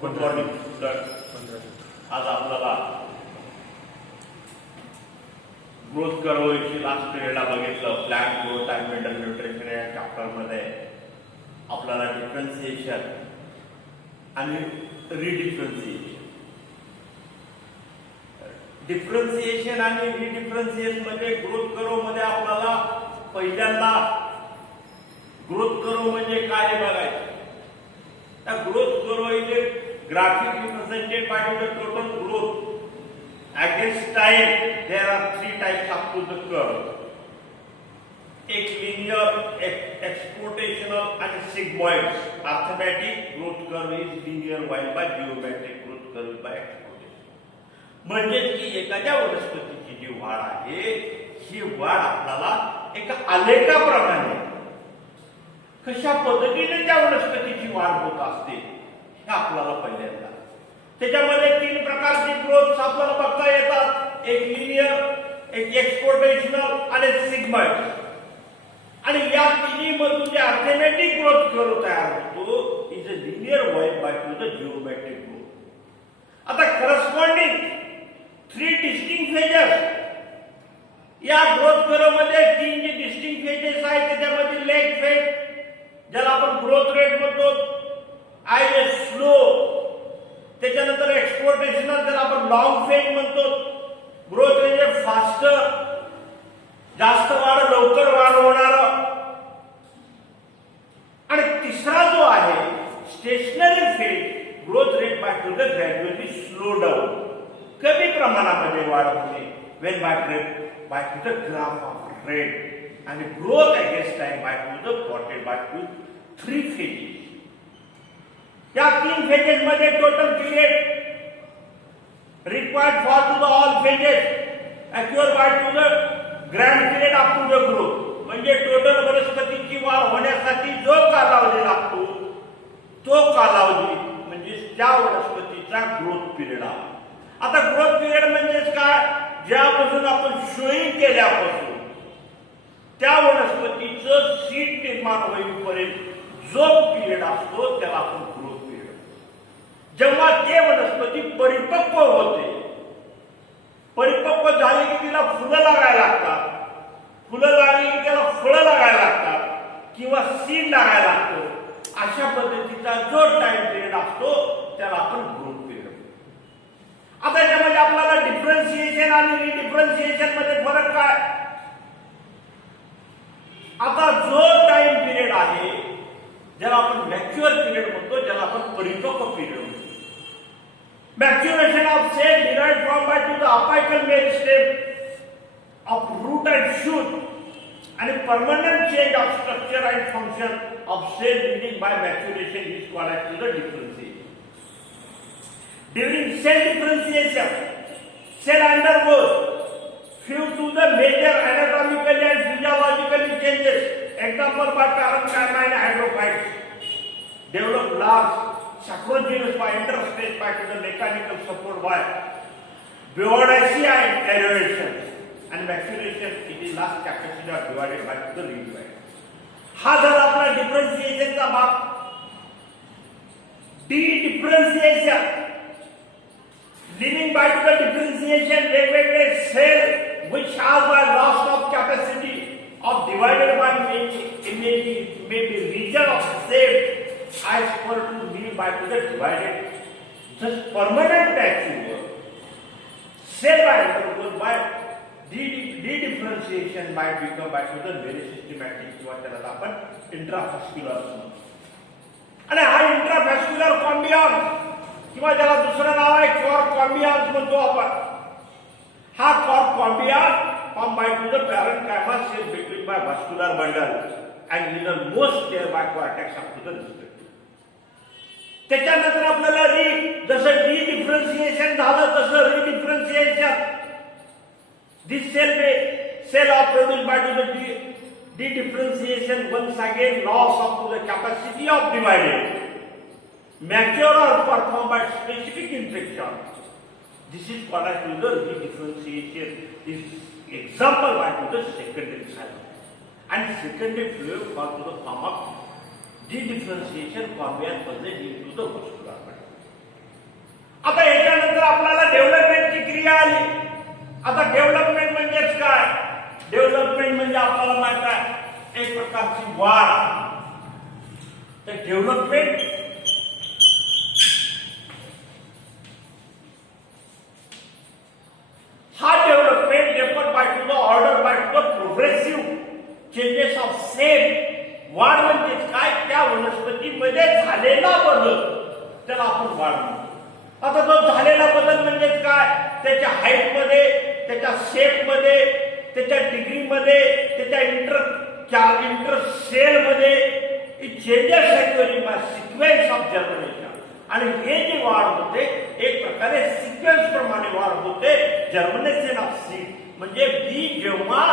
Good morning student. आज आपल्याला growth कर्वची last पिरियडला बघितलं. Plan growth and mineral nutrition या चॅप्टरमध्ये आपल्याला डिफरन्सिएशन आणि डिफरन्सिएशन आणि रिडिफरन्सिएशन मध्ये ग्रोथ कर्व मध्ये आपल्याला पहिल्यांदा ग्रोथ कर्व म्हणजे काय हे बघायचं. त्या growth curve is graphically presented by the total growth against time. There are three types up to the curve. एक linear, exponential and sigmoid. Arithmetic growth curve is linear while by geometric growth curve is by exponential. म्हणजे की एखाद्या वनस्पतीची जी वाढ आहे ही वाढ आपल्याला एका आलेखाप्रमाणे कशा पद्धतीने त्या वनस्पतीची वाढ होत असते हे आपल्याला पहिल्यांदा. त्याच्यामध्ये तीन प्रकारची ग्रोथ आपल्याला बघता येतात. एक लिनियर, एक एक्सपोर्टेशनल आणि सिग्मॉइड. आणि या तिन्ही मधून जे अर्थमॅटिक ग्रोथ कर्व तयार होतो is a linear wise bye to the geometric growth. आता करस्पॉन्डिंग थ्री डिस्टिंक्ट फेजेस या ग्रोथ कर्व मध्ये तीन जे डिस्टिंक्ट फेजेस आहेत त्याच्यामध्ये लेग फेज ज्याला आपण ग्रोथ रेट म्हणतो, आय स्लो, त्याच्यानंतर एक्सपोर्टेशनल ज्याला आपण लॉंग फेज म्हणतो, ग्रोथ रेट फास्टर, जास्त वाढ लवकर वाढ होणार, आणि तिसरा जो आहे stationary phase growth rate by to the gradually slow down, कमी प्रमाणामध्ये वाढ होते when by to the graph of rate आणि growth against time by to the plotted by to three phases. या तीन फेजेस मध्ये total period required for to the all phases occur by to the grand period up to the growth. म्हणजे total वनस्पतीची वाढ होण्यासाठी जो कालावधी लागतो तो कालावधी म्हणजे त्या वनस्पतीचा ग्रोथ पिरियड आहे. आता ग्रोथ पिरियड म्हणजे काय, ज्यापासून आपण शोईंग केल्यापासून त्या वनस्पतीचं सीड निर्माण होईपर्यंत जो पिरियड असतो त्याला आपण ग्रोथ पिरियड. जेव्हा ते वनस्पती परिपक्व होते, परिपक्व झाली की तिला फुलं लागायला लागतात, फुलं लागली की त्याला फळं लागायला लागतात किंवा सीड लागायला लागतो, अशा पद्धतीचा जो टाइम पिरियड असतो त्याला आपण ग्रोथ पिरियड. आता यामध्ये आपल्याला डिफरन्सिएशन आणि रिडिफरन्सिएशन मध्ये फरक काय. आता जो टाइम पिरियड आहे ज्याला आपण मॅच्युअर पिरियड म्हणतो, ज्याला आपण परिपक्व पिरियड म्हणतो. Maturation of cell derived from by to the apical meristem of root and shoot आणि permanent change of structure and function of cell leading by maturation is called as to the differentiation. During cell differentiation cell undergoes few to the major anatomically and physiologically changes. Example by parenchyma and hydrophytes develop large saccharogenous by interspace by to the mechanical support by Boadicia and aeration and maturation it is last capacity are divided by the redivide. हा झाला आपला डिफरन्सिएशनचा भाग. Differentiation living bye to the differentiation वेगवेगळे sale which are by loss of capacity of divided by may be region of cell as per to be by to the divided. Thus permanent maximum cell by undergoes by de-differentiation might become by to the very systematic किंवा त्याला आपण इंट्राव्हॅस्क्युलर म्हणतो. आणि हा इंट्राव्हॅस्क्युलर कॉम्बियन्स किंवा ज्याला दुसरं नाव आहे कॉर्क कॉम्बियन्स म्हणतो आपण. हा cork कॉम्बियन formed by to the parenchyma cell between by vascular bundle and in the most nearby cortex up to the receptor. त्याच्यानंतर आपल्याला जसं डी डिफरन्सिएशन झालं तसं redifferentiation this cell of produce by to the dedifferentiation once again loss of to the capacity of divided mature or performed by specific infection. This is called as to the redifferentiation is example by to the secondary cell and secondary fluid called to the form of differentiation formula पद्धती to the muscular body. आता याच्यानंतर आपल्याला डेव्हलपमेंटची क्रिया आली. आता development म्हणजेच काय? Development म्हणजे आपल्याला माहित आहे एक प्रकारची वाढ. तर डेव्हलपमेंट हा development refer bye to the order by to the progressive changes of same. वाढ म्हणजे काय? त्या वनस्पतीमध्ये झालेला बदल त्याला आपण वाढ म्हणतो. आता तो झालेला बदल म्हणजे काय? त्याच्या हाईट मध्ये, त्याच्या शेप मध्ये, त्याच्या डिग्री मध्ये, त्याच्या इंटर सेल मध्ये चेंजेस सिक्वेन्स ऑफ जर्मिनेशन. आणि हे जे वाढ होते एक प्रकारे सिक्वेन्स प्रमाणे वाढ होते. जर्मिनेशन ऑफ सीड म्हणजे बी जेव्हा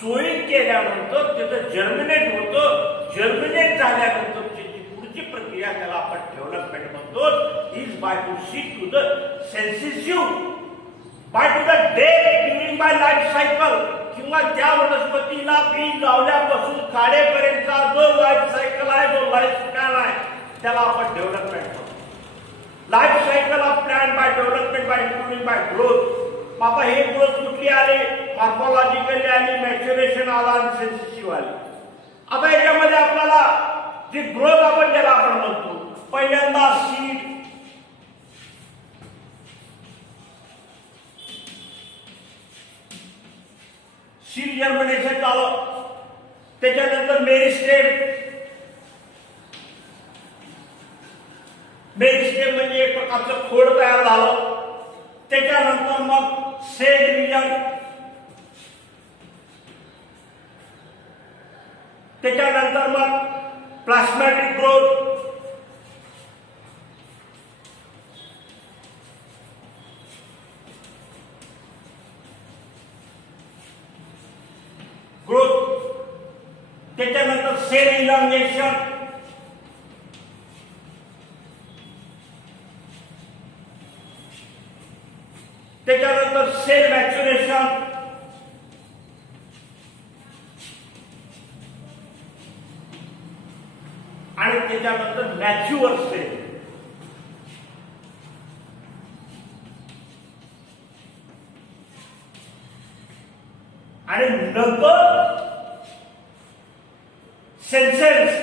सोयी केल्यानंतर त्याचं जर्मिनेट होतं. जर्मिनेट झाल्यानंतरची जी पुढची प्रक्रिया त्याला आपण डेव्हलपमेंट म्हणतो. Is by to see to the sensitive by to the death during by life cycle. किंवा त्या वनस्पतीला बी लावल्यापासून काढेपर्यंतचा जो लाईफ सायकल आहे, जो लाईफ स्पॅन आहे, त्याला आपण डेव्हलपमेंट म्हणतो. Life cycle of plant by development by including by growth. आता हे ग्रोथ कुठली आली? मॉर्फॉलॉजिकली आली, मॅच्युरेशन आला आणि सेन्सिटिव्ह आली. आता याच्यामध्ये आपल्याला जी ग्रोथ आपण ज्याला आपण म्हणतो, पहिल्यांदा सीड जर्मिनेशन झालं. त्याच्यानंतर मेरिस्टेम. मेरिस्टेम म्हणजे एक प्रकारचं खोड तयार झालं. त्याच्यानंतर मग सेल डिव्हिजन. त्याच्यानंतर मग प्लास्मॅटिक ग्रोथ. त्याच्यानंतर सेल इलॉंगेशन. त्याच्यानंतर सेल मॅच्युरेशन. आणि त्याच्यानंतर मॅच्युअर सेल. आणि नंतर सेन्सेस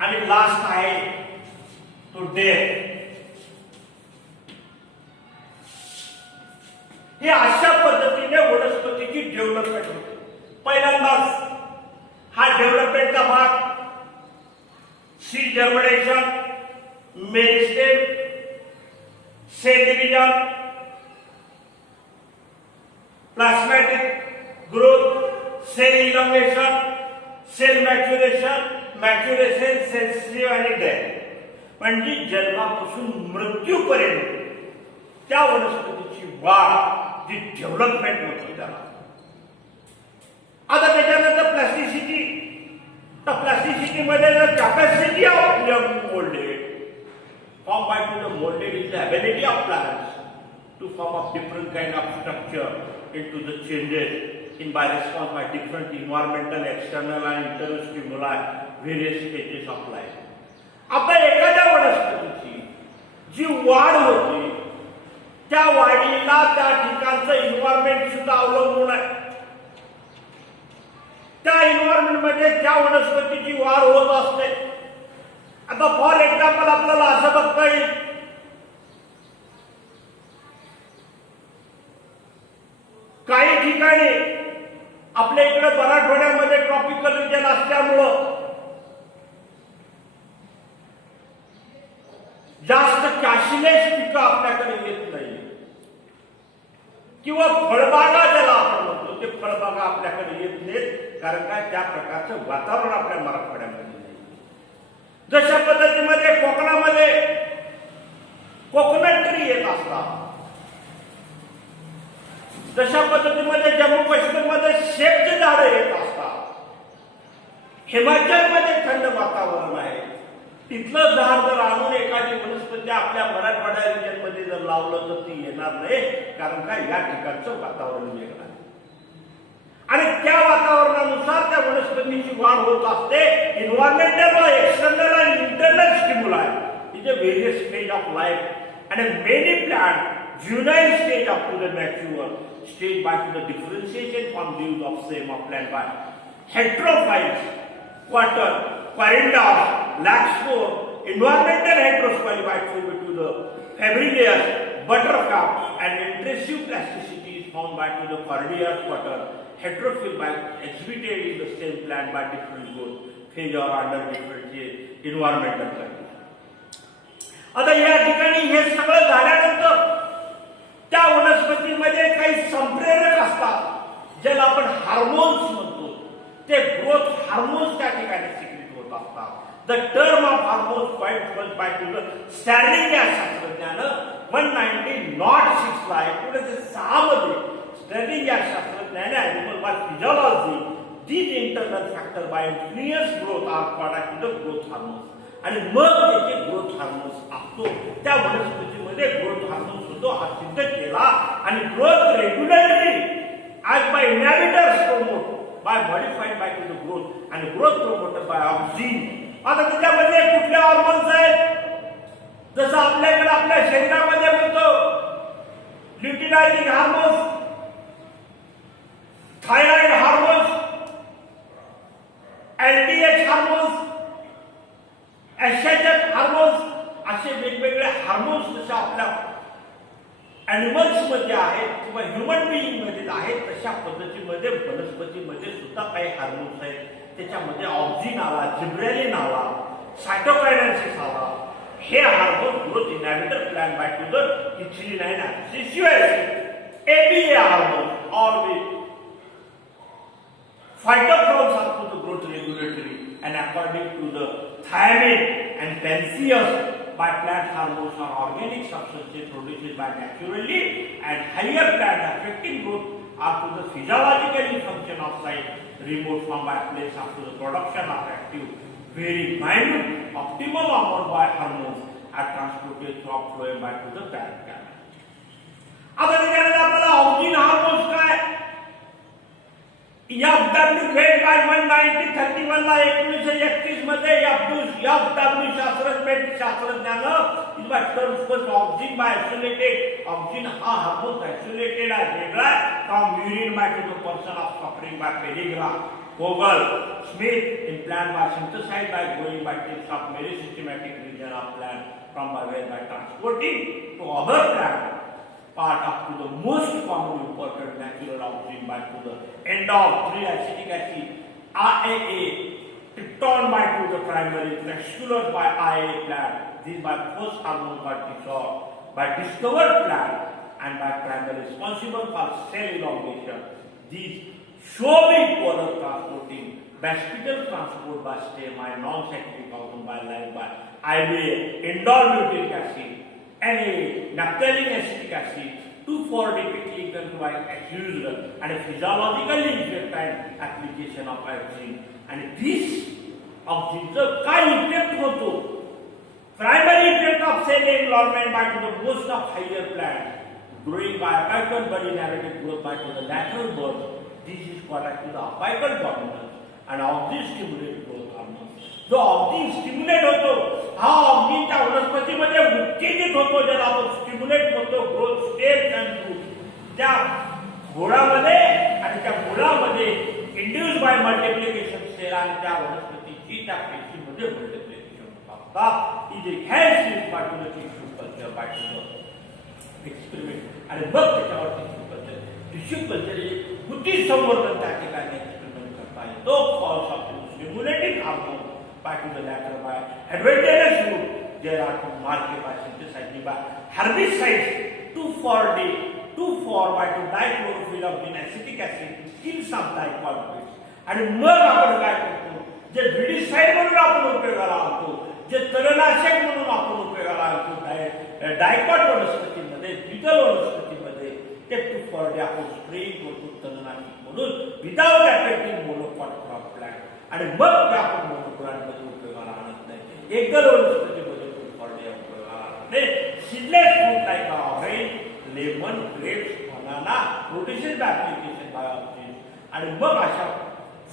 आणि लास्ट आहे तो डेथ. हे अशा पद्धतीने वनस्पतीची डेव्हलपमेंट होते. पहिल्यांदाच हा डेव्हलपमेंटचा भाग seed germination, meristem, cell division, plasmatic growth, cell elongation, cell maturation, sensitive आणि डेथ. म्हणजे जन्मापासून मृत्यूपर्यंत त्या वनस्पतीची वाढ जी डेव्हलपमेंट होती त्याला. आता त्याच्यानंतर प्लास्टिसिटी. तर प्लास्टिसिटी मध्ये capacity of young moulded formed by to the molded is the ability of plants to form up different kind of structure into the changes in by response by different environmental, external and internal stimuli, various stages of life. आता एखाद्या वनस्पतीची जी वाढ होते त्या वाढीला त्या ठिकाणचं environment सुद्धा अवलंबून आहे. त्या एन्व्हायरमेंट मध्ये त्या वनस्पतीची वाढ होत असते. आता फॉर एक्झाम्पल आपल्याला असं बघता येईल काही ठिकाणी आपल्या इकडे मराठवाड्यामध्ये ट्रॉपिकल रिजन असल्यामुळं जास्त कॅशलेस पिकं आपल्याकडे येत नाही. किंवा फळबागा ज्याला आपण म्हणतो ते फळबागा आपल्याकडे येत नाहीत. कारण काय? त्या प्रकारचं वातावरण आपल्या मराठवाड्यामध्ये नाही. जशा पद्धतीमध्ये कोकणामध्ये कोकोनट ट्री येत असतात, जशा पद्धतीमध्ये जम्मू काश्मीरमध्ये शेपची झाडं येत असतात, हिमाचलमध्ये थंड वातावरण आहे. तिथलं झाड जर आणून एखादी वनस्पती आपल्या मराठवाडा रिजन मध्ये जर लावलं तर ती येणार नाही, कारण काय या ठिकाणचं वातावरण वेगळं आहे आणि त्या वातावरणानुसार त्या वनस्पतीची वाढ होत असते. इन्व्हायरमेंटल व एक्सटर्नल आणि internal stimuli is a various stage of life and many plant juvenile stage up to the mature stage by to the differentiation from leaves of same of plant by heterophytes, quarter, quarendas, laxspore, environmental heterospoly by to the Fabricius, buttercup and intrusive plasticity is found by to the cordia quarter, heterophyll by exhibited in the same plant by different growth phase or under different environmental conditions. आता या ठिकाणी हे सगळं झाल्यानंतर त्या वनस्पतीमध्ये काही संप्रेरक असतात ज्याला आपण हार्मोन्स म्हणतो. ते ग्रोथ हार्मोन्स त्या ठिकाणी सिक्रेट होत असतात. The term of hormones point by to the Starling या शास्त्रज्ञानं 1906 ला 1906 मध्ये स्टॅर्लिंग या शास्त्रज्ञाने animal by physiology these internal factor by influence growth are called to the growth hormones आणि मग त्याचे ग्रोथ हार्मोन्स असतो. त्या वनस्पतीमध्ये ग्रोथ हार्मोन्स होतो हा सिद्ध केला आणि growth regulatory as by inhibitors promote by modified by to the growth आणि ग्रोथ प्रोमोटर बाय ऑक्सिन. आता त्याच्यामध्ये कुठले हार्मोन्स आहेत? जसं आपल्याकडे आपल्या शरीरामध्ये म्हणतो luteinising hormones, thyroid hormones, LDH hormones, oestrogen hormones, असे वेगवेगळे हार्मोन्स जसे आपल्या ॲनिमल्स मध्ये आहेत किंवा ह्युमन बिईंग मध्ये आहेत तशा पद्धतीमध्ये वनस्पतीमध्ये सुद्धा काही हार्मोन्स आहेत. त्याच्यामध्ये ऑक्सिन आला, जिब्रेलिन आला, सायटोकायनेसिस आला. हे hormone growth inhibitor plan bye to the ethylene acid ABA hormone or the phytochromes are to the growth regulatory and according to the thiamine and pantheas by plant hormones are organic substances produced by naturally and higher plant affecting growth are to the physiologically function of site remote from by place up to the production of active very minute optimal amount by hormones are transported through phloem by to the plant canal. आता त्याच्यानंतर आपल्याला auxin hormones काय FW fed by 1931 ला 1931 मध्ये FW शास्त्रज्ञानं is terms auxin by isolated. Auxin हा hormone isolated आहे, वेगळा from urine by to the person of suffering by pellagra, Kogl, Smith in plant by synthesized by going by tips of meristematic region of plant from by way by transporting to other plant part up to the most common important natural oxygen by to the end of 3-acetic acid IAA tryptophan by to the primary vascular by IAA plant. These by first hormone by discovered plant and by primary responsible for cell elongation. These show big polar transporting basal transport by stem and non-cyclic hormone by line by IBA indole butyric acid and a naphthalene acetic acid 2,4-digitally accused and a physiologically effective application of oxygen. And this oxygen काय effect होतो? Primary effect of cell enlargement by to the most of higher plant growing by apical body narrative growth by to the lateral birth. This is called to the apical dominance and oxygen stimulate growth hormone. जो auxin stimulate होतो हा auxin त्या वनस्पतीमध्ये उत्तेजित होतो, ज्याला आपण stimulate म्हणतो ग्रोथ स्टेज अँड ग्रोथ. त्या घोडामध्ये आणि त्या मुलामध्ये इंड्यूस बाय मल्टिप्लिकेशन सेल आणि त्या वनस्पतीची त्या पेशीमध्ये मल्टिप्लिकेशन होतात. Is health particular tissue culture by experiment आणि मग त्याच्यावर टिश्यू कल्चर बुद्धी संवर्धन त्या ठिकाणी एक्सपेरिमेंट करता येतो. Calls of stimulating hormone by to the latter by advantageous route there are to market by synthesized by herbicides 2,4-D 2,4 by to dichlorophyll of acetic acid to kill some dichlorophyll आणि मग आपण काय करतो जे विडीसाइड म्हणून आपण उपयोगाला आणतो, जे तणनाशक म्हणून आपण उपयोगाला आणतो डायकॉट वनस्पतीमध्ये, द्विदल वनस्पतीमध्ये ते 2,4-D आपण स्प्रे करतो तणनाशक म्हणून without affecting monocot crop plant आणि मग ते आपण मोनोप्लांटमध्ये उपयोगाला आणत नाही. एकल वनस्पतीमध्ये 2,4-D उपयोगाला आणत नाही. Seedless fruit like orange lemon, grapes, banana produced by application by auxin. आणि मग अशा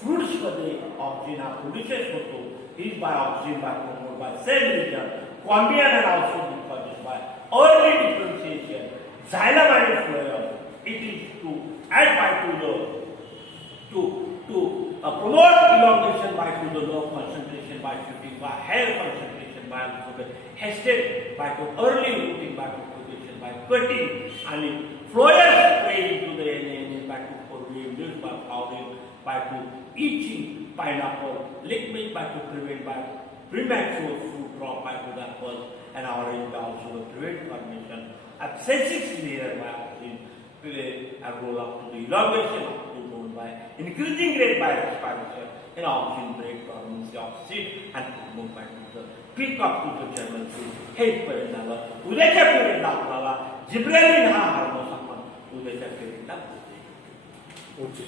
फ्रुट्स मध्ये ऑक्सिन हा प्रोड्युसेस होतो. Is by auxin by promote by cell region. Cambium and also discourages by early differentiation. Xylem and phloem. It is to add by to promote elongation by to the nerve concentration by shifting by hair concentration by hasted by to early rooting by propagation by cutting and phloem spray into the NANA by to induced by flowering by to itching pineapple liquid by to prevent by premature fruit drop by to the apples and orange by also prevent formation. Abscisic layer by oxygen play a role up to the elongation of the bone by increasing rate by expansion and oxygen break dormancy of seed and move by the pick up to the germinal seed हेच पर्यंत झालं. उद्याच्या पिरियडला आपल्याला gibberellin हा hormone आपण उद्याच्या पिरियडला बोलतो.